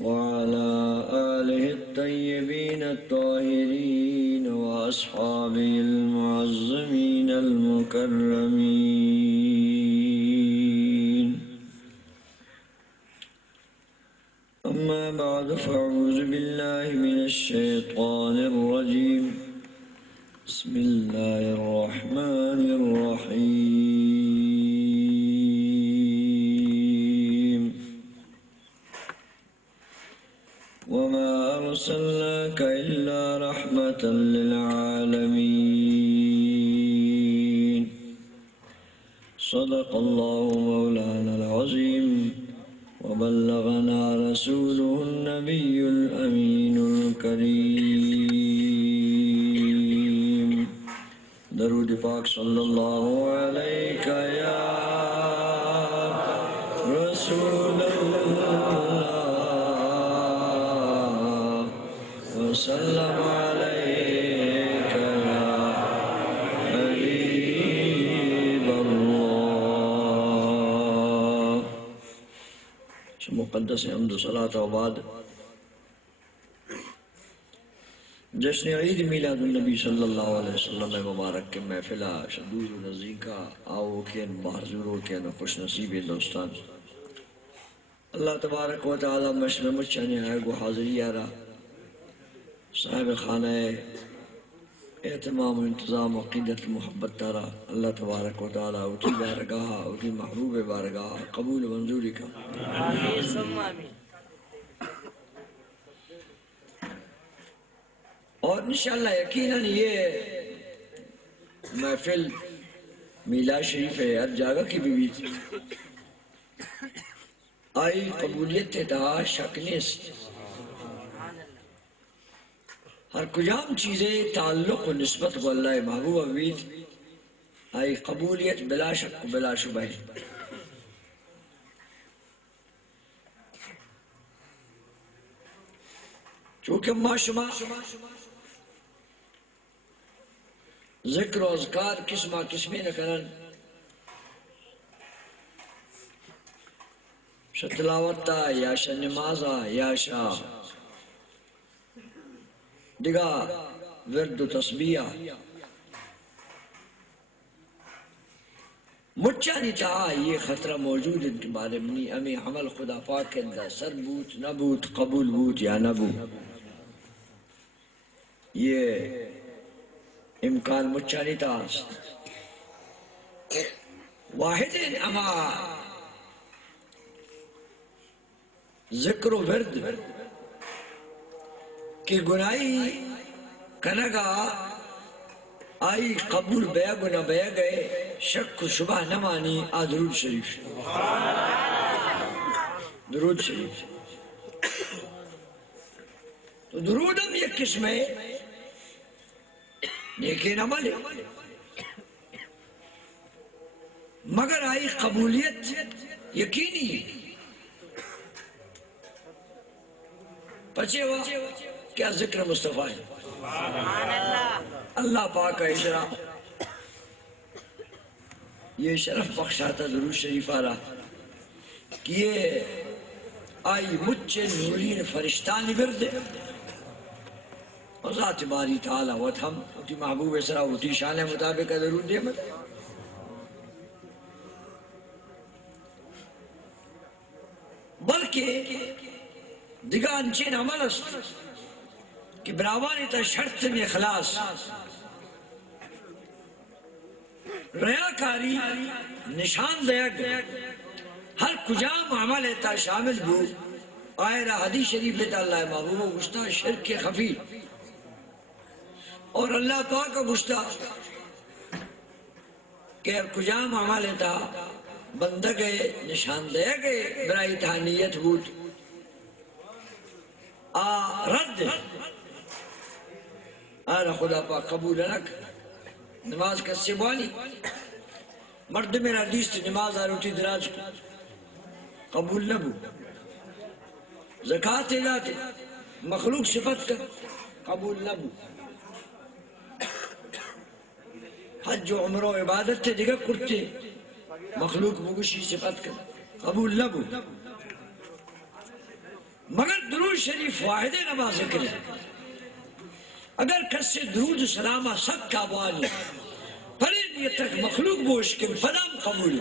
وعلى آله الطيبين الطاهرين وأصحابه المعظمين المكرمين. أما بعد فأعوذ بالله من الشيطان الرجيم. بسم الله الرحمن الرحيم. وما أرسلناك إلا رحمة للعالمين. صدق الله مولانا العظيم وبلغنا رسوله النبي الأمين الكريم. درود پاک صلی اللہ علیک یا رسول اللہ وسلم علیک یا حبیب اللہ. مقدس حمد و صلاة و بعد جشن عید میلاد النبی صلی اللہ علیہ وسلم مبارک کے محفلہ شدود و نزدیکا آؤ کے بحضوروں کے خوش نصیب دوستان. اللہ تبارک و تعالی مشرم چانے آئے گو حاضری آرہ صاحب خانہ اہتمام و انتظام عقیدت محبت تارا اللہ تبارک و تعالی اوٹی بارگاہ اوٹی محبوب بارگاہ قبول منظوری کا. اور انشاءاللہ یقیناً یہ محفل میلاد شریف ہے ہر جگہ کی بھی آئی قبولیت تا شک نیست. ہر کجام چیزیں تعلق و نسبت کو اللہ محبوب عبید آئی قبولیت بلا شک و بلا شبہ ہے. چونکہ ما شما ذکر و اذکار قسمہ قسمی نکنن شا تلاوتا یا شا نمازا یا شا دگا ورد و تسبیح مچانی تا یہ خطرہ موجود ان کے بارے میں امی عمل خدا پاک کے اندر سر بوت نبوت قبول بوت یا نبوت یہ امکان مچانی تا واحد اما ذکر و ورد کہ گناہی کنگا آئی قبول بیا گناہ بیا گئے شک و شبہ نہ مانی درود شریف. درود شریف تو درود ہم ایک قسم ہے لیکن عمل ہے مگر آئی قبولیت یقینی ہے. پچھے ہوا کیا ذکر مصطفیٰ ہے اللہ پاک کا اشرا یہ شرف بخشاتا درود شریف آ رہا کہ یہ آئی مجھے نورین فرشتانی برد اور ذات باری تعالیٰ وقت ہم اٹھی محبوب اسرا اٹھی شان مطابق درود دے مت بلکہ دیگا انچین عمل است کہ براوانی تا شرط میں اخلاص ریاکاری نشان دیا گیا ہر کجام عمل تا شامل ہو آئرہ حدیث شریف تا اللہ محبوب گشتا شرک خفی اور اللہ پاک گشتا کہ ہر کجام عمل تا بندہ گئے نشان دیا گئے برائی تا نیت بود رد آئرہ خدا پاک قبول رکھ. نماز کا سبانی مرد میرا حدیث تھی نماز آروٹی دراج کو قبول نہ بو. زکاة لاتے مخلوق صفت کا قبول نہ بو. حج و عمر و عبادت تے دیگا کرتے مخلوق مگوشی صفت کا قبول نہ بو. مگر شریف واحد نماز ذکر ہے. اگر کس سے درود سلامہ سب کا بانی پڑے نیت تک مخلوق بوش کے پدام قبول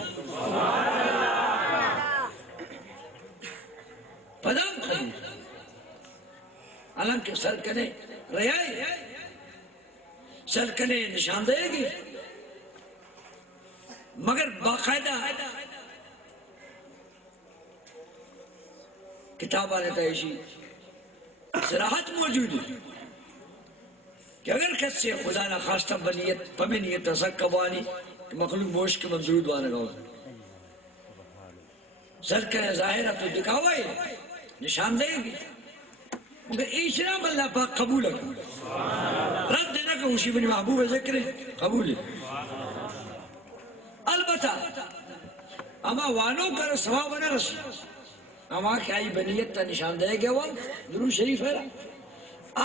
پدام قبول. حالانکہ سرکنے ریائی سرکنے نشان دے گی مگر باقاعدہ کتاب آنے تایشی صراحت موجود ہے کہ اگر کس سے خدا نہ خواستہ بنیت پمنیت تسک کبانی کہ مخلوق بوش کے منظور دوانا گاؤں سرکنے ظاہرہ تو دکھاوا ہے نشان دے گی مگر ایشرام اللہ پاک قبول ہے رد دینا کہ اسی بنی محبوب ذکر ہے قبول ہے. البتہ اما وانوں کا ثواب نہ رسی اما کہ آئی بنیت تا نشان دے گیا وہ درود شریف ہے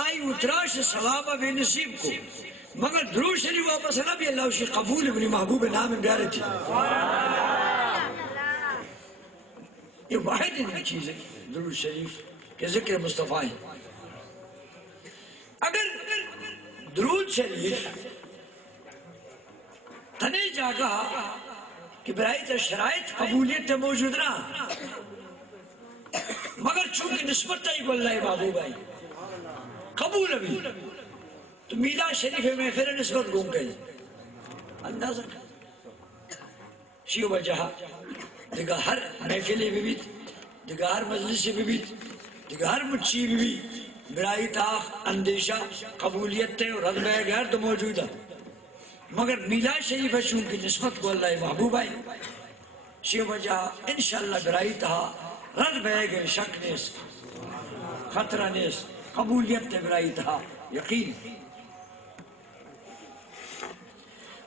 آئی اتراش ثواب بے نصیب کو مگر درود شریف واپس نہ بھی اللہ اسی قبول ابن محبوب نام بیارے تھی. یہ واحد انہی چیز ہے درود شریف کہ ذکر مصطفیٰ ہے. اگر درود شریف تنے جاگا کہ برائیت شرائط قبولیت موجود نہ مگر چونکہ نسبت تائی کو اللہ محبوب آئی قبول ابھی تو میلاد شریف میں پھر نسبت گھوم گئی اندازہ شیو وجہ دیکھا ہر محفلی بھی بھی دیکھا ہر مجلسی بھی بھی دیکھا ہر مچی بھی بھی برائی تاخ اندیشہ قبولیت تے اور رد غیر تو موجود ہے مگر میلاد شریف ہے چونکہ نسبت کو اللہ محبوب آئی شیو وجہ انشاءاللہ برائی تاہا رد بے شک نیس خطرہ نیس قبولیت تے برائی تاہا یقین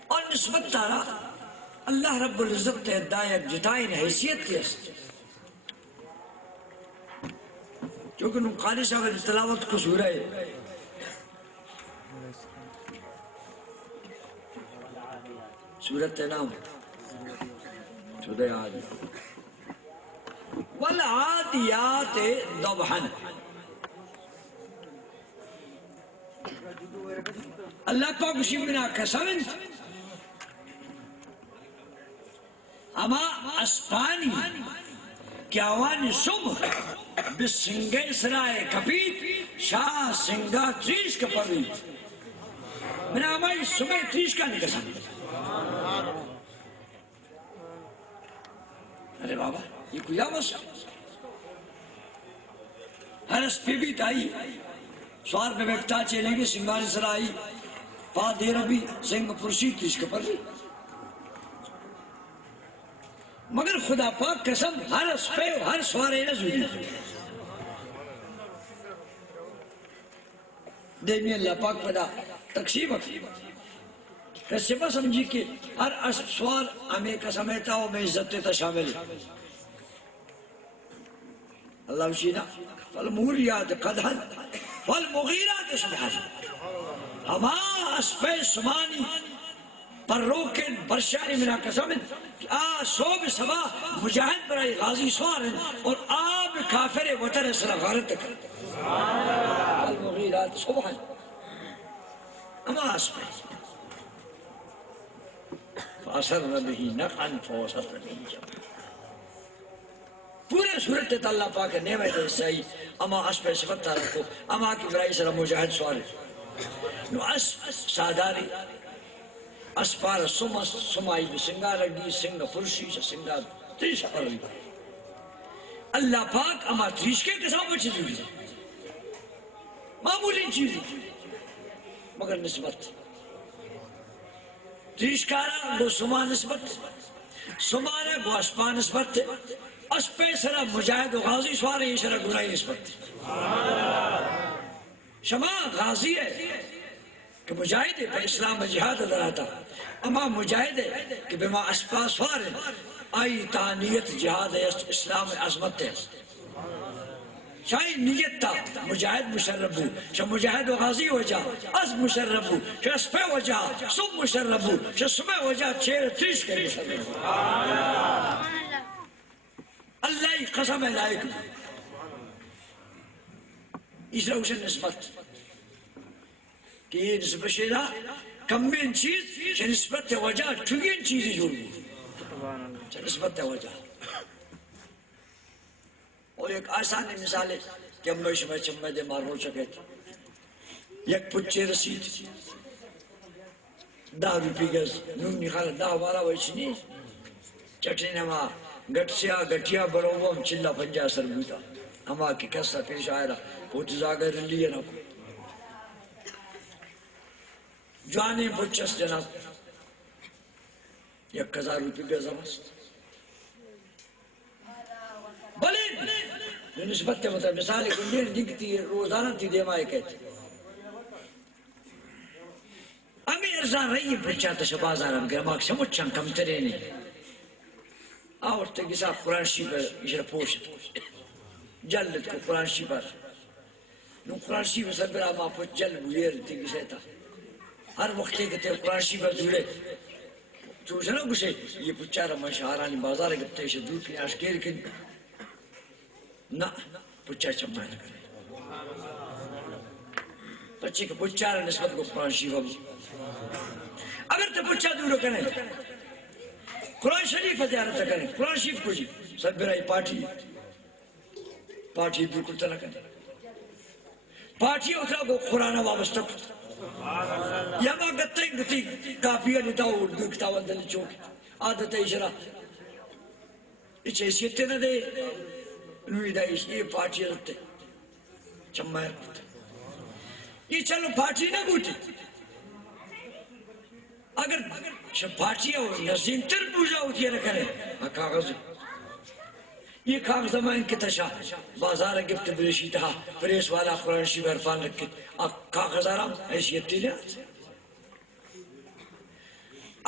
اور نسبت تارا اللہ رب العزت تے دائق جتائن حیثیت کی است کیونکہ نم قاری صاحب تلاوت کو سورہ ہے سورت نام سورہ عادی والعادیات ضبحا اللہ پاک اسی بنا قسمن اما اسپانی کیاوانی صبح بسنگے سرائے کپیت شاہ سنگا تریش کا پرویت بنا ہماری صبح تریش کا نہیں قسم. ارے بابا یہ کوئی آواز ہر اس پہ بھی تائی سوار پہ بیکتا چلیں گے سنگان سرائی پا دے ربی سنگ پرسی تیش کے پر مگر خدا پاک قسم ہر اس پہ ہر سوارے نزولی دیکھنے اللہ پاک پیدا تقسیم اکھلی کیسے با سمجھی کہ ہر اسب سوار ہمیں قسم ایتا ہو میں عزت تا شامل اللہ وشینا فالموریات قدحن فالمغیرات سبحان ہما اسپے سمانی پر روکن برشانی منا قسم صوب صبا مجاہد برائی غازی سوارن اور آب کافر وطر اسلام غارت تک فالمغیرات سبحان ہما اسپے فَأَسَرَّ بِهِ نَقْعًا فَوَسَطَ بِهِ جَمْعًا پورے صورت تے اللہ پاک نعمت عیسائی اما اسب صفت تارا کو اما کی برائی سر مجاہد سوارے نو اسب ساداری اسپار سمائی بسنگا رگی سنگ فرشی سنگا تریش پر رہی اللہ پاک اما تریش کے قسم میں چیز ہوئی معمولی چیز مگر نسبت تریشکارا گو سما نسبت سمارا گو اسپا نسبت اسپے سرا مجاہد و غازی سوارے یہ سرا گناہی نسبت شما غازی ہے کہ مجاہد ہے پہ اسلام جہاد ادھر آتا اما مجاہد ہے کہ بما اسپا سوارے آئی تانیت جہاد ہے اسلام عظمت ہے شاہی نیت تا مجاہد مشرب ہو شاہ مجاہد و غازی ہو جا از مشرب ہو شاہ اسپے ہو جا سب مشرب ہو شاہ صبح ہو جا چیر تریش کے مشرب ہو اللہ ہی قسم ہے لائق اس اسے نسبت کہ یہ نسبت شیدہ کمین چیز نسبت وجہ ٹھگین چیزی جوڑی نسبت وجہ. اور ایک آسانی مثال ہے کہ ہم نوش میں چمہ دے مار ہو چکے تھے. یک پچے رسید 10 روپی گز نونی خالا 10 12 ویچ نہیں چٹنی نما گٹسیا گٹیا برووم چلا 50 سر بوتا ہما کی قصہ پیش آئے رہا پوچھ زاگر لیے نا جوانے پچس جناب 1000 روپی گز ہمست بلے نسبت مطلب مثال کنڈین دکھتی روزانہ تی دیمائے کہتے امی ارزان رہی پرچاتا شبازارم گرماک سمجھ چند کم ترے نہیں آورتے کسا قرآن شیبر اشرا پوشت جلد کو قرآن شیبر نو قرآن شیبر سبر آما پوچھ جلد بویر تی کسے تا ہر وقتے کہتے قرآن شیبر دورے چوشا نا کسے یہ پچارا من شہرانی بازار گفتے اسے دور پی آشکیر کن نا پچار چمائے کرے بچے کہ پچارا نسبت کو قرآن شیبر اگر تو پچھا دورو کرنے قرآن شریف زیارت کریں قرآن شریف کو جی سب برائی پارٹی بالکل طرح کریں پارٹی اترا کو قرآن وابستہ یا ماں گتی کافیہ نتاو اردو کتاب اندر چوک عادت اشرا اچھ حیثیت نہ دے نوی دائیش یہ پارٹی رکھتے چمائر رکھتے یہ چلو پارٹی نہ بوٹی اگر پارٹیاں نظیم تر پوجا ہوتی ہے نہ کرے کاغذ یہ کاغذ ہمائن کی تشا بازار گفت بریشی تہا پریس والا قرآن شیف عرفان رکھے کاغذ آرام حیثیت تی لیا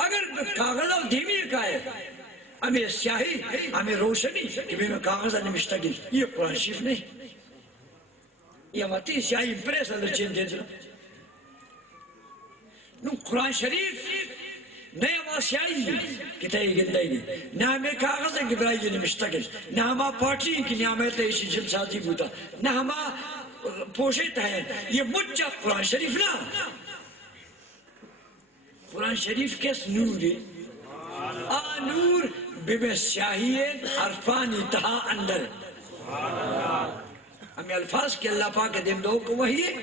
اگر کاغذ آو دھیمی رکھا ہے ہمیں سیاہی ہمیں روشنی کہ میں کاغذ نمشتہ گی یہ قرآن شیف نہیں یہ ہماتی سیاہی پریس اندر چین دے دلو نو قرآن شریف نئے واسیائی کتائی گندائی نہیں نہ ہمیں کاغذ ہے گبرائی جنہیں مشتقل نہ ہما پارٹی کی نعمت ایسی جلسازی بوتا نہ ہما پوشت ہے یہ مجھا قرآن شریف نا قرآن شریف کس نور ہے نور بے سیاہیت عرفانی تہا اندر ہمیں الفاظ کے اللہ پاک دیم دو کو وہی ہے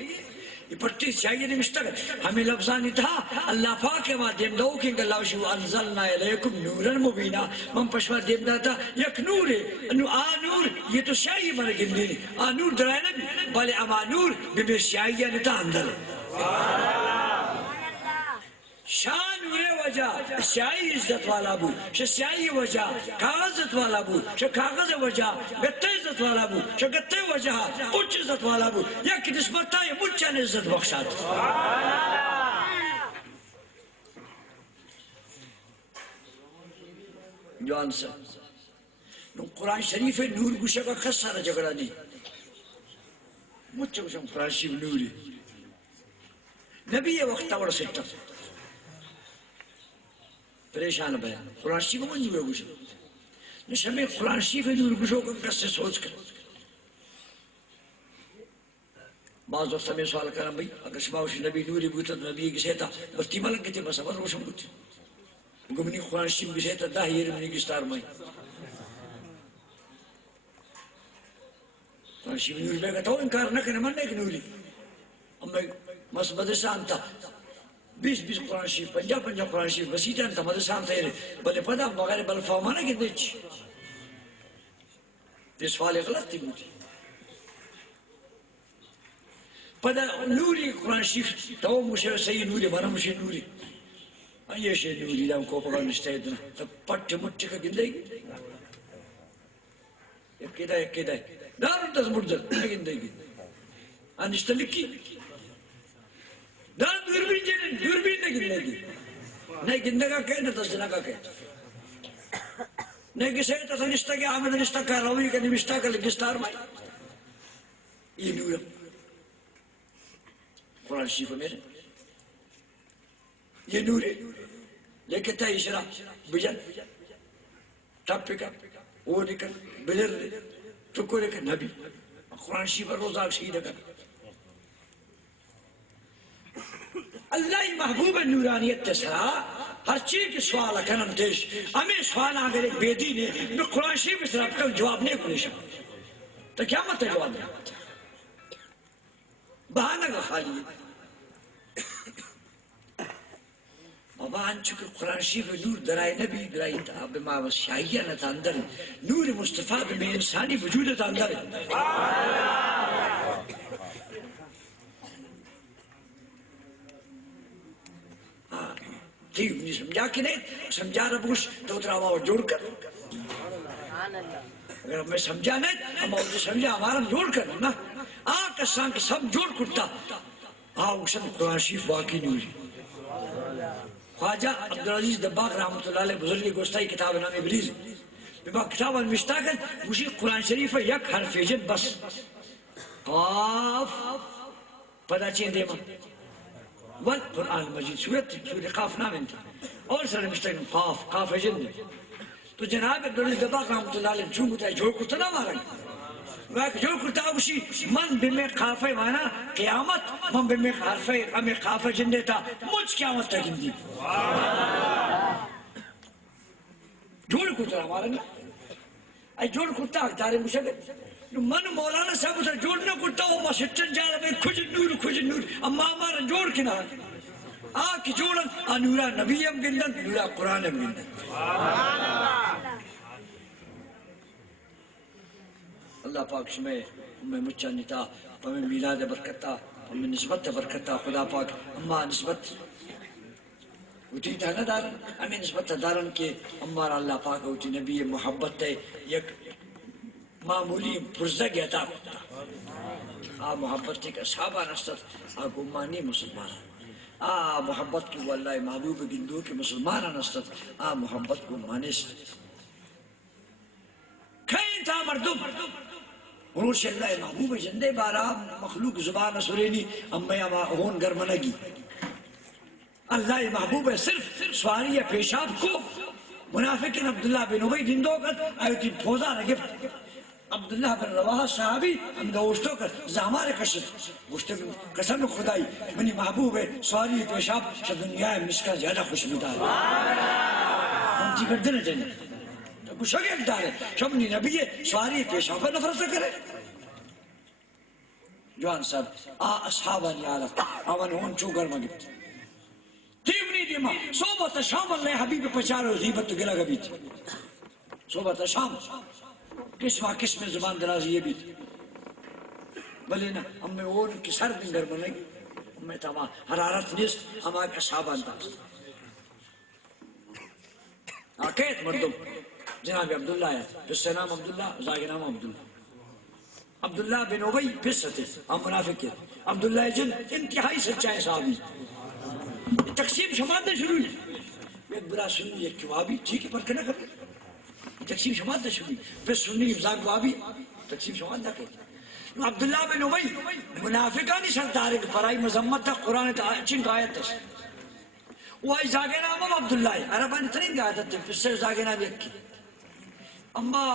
یہ پٹی سیاہی نے مشتقل ہمیں لفظانی تھا اللہ پاک کے ماں دیم دو کہ اللہ شو انزلنا علیکم نورا مبینہ من پشوا دیم دا تھا یک نور ہے نور یہ تو سیاہی مر گندی نہیں نور درائے نبی بلے اما نور بے سیاہی نے تھا اندر شان ہوئے وجہ سیاہی عزت والا بو سیاہی وجہ کاغذت والا بو کاغذ وجہ گتے عزت والا بو گتے وجہ کچھ عزت والا بو یک نسبت ہے مجھا نے عزت بخشا جوان سا قرآن شریف نور گوشہ کا خس سارا جگڑا نہیں مجھا گوشہ قرآن شریف نوری نبی یہ وقت توڑ سکتا پریشان بیان قرآن شریف میں نور گوشہ نشہ قرآن شریف نور گوشہ کو کس سے سوچ کر بعض وقت میں سوال کرم بھئی اگر شماوش نبی نوری بوتا تو نبی کسے تا بستی ملک گئی تھی بس ابر روشن بوتی گمنی قرآن شریف کسے تا دا ہیر منی گستار مائی قرآن شریف نوری بے گا تو انکار نہ کرنے من ایک نوری ہم مس مدرسان تھا 20 قرآن شریف 50 قرآن شریف بسیطان تھا مدرسان تھا بلے پدا مغیر بلفاومانا کی دیچ یہ سوال غلط تھی بوتی پدا نوری قرآن شریف تو مجھے صحیح نوری مانا مجھے نوری یہ شے نوری لام کو پکڑ نشتا ہے اتنا پٹ مٹھ کا گندائی ایک کیدا ہے دارو تز مردد گندائی انشتا لکی دار دوربین جنن دوربین نہ گندگی نہ گندگا کہے نہ تسجنہ کا کہے نہ کسے تا نشتا کہ آمد نشتا کا روی کا نمشتا کا لگستار مائی یہ نور قرآن شریف میرے یہ نور ہے لیکن تا اشرا بجن ٹپ کا وہ نکل بلر ٹکو لکن نبی قرآن شریف روزہ شہید کر اللہ محبوب نورانیت تسرا ہر چیز کی سوال کنم تیش ہمیں سوال اگر ایک بیدی نے میں قرآن شریف اس طرح کا جواب نہیں کنیشا تو کیا مت ہے جواب نہیں بہانہ کا خالی ہے بابا انچکر قرآن شریف نور درائے نبی درائے بما شاہیہ نتا اندر نور مصطفیٰ بما انسانی وجودت اندر ٹھیک نہیں سمجھا کہ نہیں سمجھا ربوش تو ترہ ہمارا جوڑ کر اگر ہمیں سمجھا نہیں ہمارا سمجھا ہمارا جوڑ کر نا آکا سانک سب جوڑ کرتا آکسن قرآن شریف واقعی نوری خواجہ عبدالعزیز دباغ رحمت اللہ علیہ بزرگی گوستائی کتاب نام ابلیز بما کتاب المشتاقت مجھے قرآن شریف یک حرف جن بس قاف پدا چین دیما والقرآن مجید سورت قاف نام انتا اور سر مشتاقت قاف جن دے تو جناب عبدالعزیز دباغ رحمت اللہ علیہ چون کتا ہے جوڑ کرتا نا مارا جوڑ کرتا اوشی من بمی قافہ مانا قیامت من بمی قافہ جن دیتا مجھ قیامت تک اندی جوڑ کرتا ہمارا نا ای جوڑ کرتا اکتارے مشکل من مولانا صاحب ہوتا جوڑ نہ کرتا ہو بس اتن جا رہا ہے کھج نور اما ہمارا جوڑ کنا آکھ جوڑا نورا نبی ام گندن نورا قرآن ام گندن اللہ پاک شمیں ہمیں مچا نتا ہمیں میلاد برکتا ہمیں نسبت برکتا خدا پاک اما نسبت ہوتی تھا نا دارن ہمیں نسبت دارن کے ہمارا اللہ پاک ہوتی نبی محبت ہے یک معمولی پرزگ عطا کرتا محبت تک اصحابہ نستت گمانی مسلمان محبت کی وہ اللہ محبوب گندو کے مسلمان نستت محبت کو مانست کھائیں تھا مردم روش اللہ محبوب جندے بارا مخلوق زبان سرینی امی اما ہون گرمنگی اللہ محبوب صرف سواری پیشاب کو منافقین عبداللہ بن عبی دندو کر آیتی پھوزا رگفت عبداللہ بن رواح صحابی ہم دوشتو کر زہمار کشت قسم خدای منی محبوب سواری پیشاب شد دنیا مسکا زیادہ خوش مدار ہم جی کر دینا جنہ گوشک ایک دار ہے شبنی نبی سواری پیشاب پر نفرت کرے جوان صاحب اصحابانی آلت آوان ہون چوگر مگت تیونی دیما صوبت شام اللہ حبیب پچارو زیبت گلہ گبیت صوبت شام قسم زبان درازی یہ بھی تھی بلے نا ہمیں اون کی سر دنگر بنگی ہمیں تمام حرارت نیست ہمارے اصحابان تاست آکیت مردم جناب عبداللہ ہے پس سے نام عبداللہ زاگی نام عبداللہ عبداللہ بن عبی پس ستے ہم منافق ہے عبداللہ جن انتہائی سچائے صحابی تقسیم شماد نے شروع ہے ایک برا سنی ایک کیوابی ٹھیک ہے پر کنا کرنے تقسیم شماد نے شروع ہے پس سنی افزاق وابی تقسیم شماد نہ کرتے عبداللہ بن عبی منافقانی سردار ایک پرائی مذمت تھا قرآن چنگ آیت تھا وہ آئی زاگی نام عبداللہ ہے عربانی ترین آیت تھا پس سے زاگی نام ایک کی اما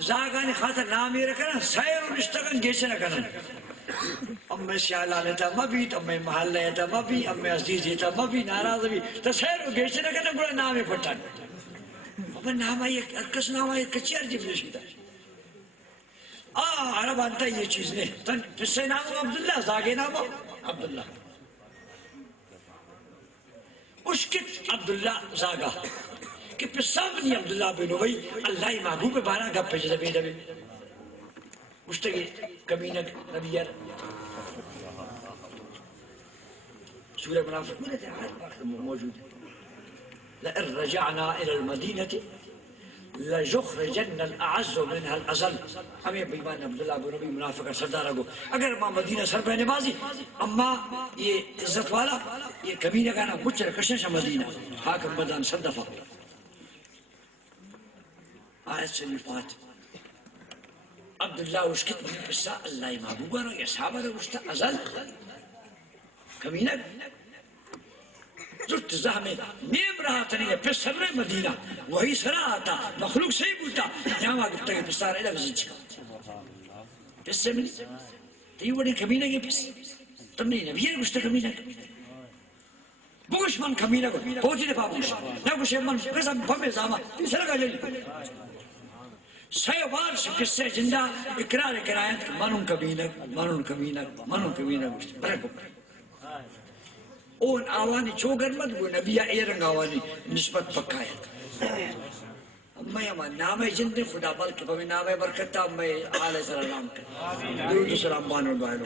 زاگانی خاطر نامی رکھنا سیر و نشتگن گیسے نکنا امی سیالانی تا مبیت امی محلی تا مبی امی عزیزی تا مبی ناراض بھی تا سیر و گیسے نکنا گوڑا نامی پٹھن اما نام آئی ارکس نام آئی کچی عرجب نشیدہ عرب آنتا یہ چیز نہیں پس سے نام عبداللہ زاگی نام عبداللہ اشکت عبداللہ زاگا کہ پس سامنی عبداللہ بن عبی اللہ محبوب بارا گپ پیجے دبی دبی مشتگی کمینک نبیار سورہ منافق میں رہتے ہیں موجود ہے لَإِن رَجَعْنَا إِلَى الْمَدِينَةِ لَيُخْرِجَنَّ الْأَعَزُّ مِنْهَا الْأَذَلُّ ہمیں بیمان عبداللہ بن عبی منافق سردارہ کو اگر ماں مدینہ سر پہنے بازی اما یہ عزت والا یہ کمینہ کا نام مچھر کشنش مدینہ حاکم بدان صدفہ آیت شریفات عبداللہ اشکت من قصہ اللہ محبوبہ رو یا صحابہ رو اشتا ازل کمینہ زرت زہمیں نیم رہا تنگے پس سر مدینہ وہی سرا آتا مخلوق صحیح بولتا یہاں گفتا کہ پس سارے لگ زنچکا پس سے ملی تو یہ بڑی کمینہ گے پس تم نہیں نبی ہے گشتا کمینہ بوش من کمینہ کو پوچھی دے پاپوش نہ کچھ من قسم پھمے زاما تیسرا کا جلی سیوار سے قصے زندہ اقرار کرایت منون کمینہ برے بکر اون آوانی چوگر مد وہ نبیہ ایرنگ آوانی نسبت پکایت میں امان نام جند خدا بلکہ پمی نام برکتا میں آل سلام کر درود سلام بانو بائنو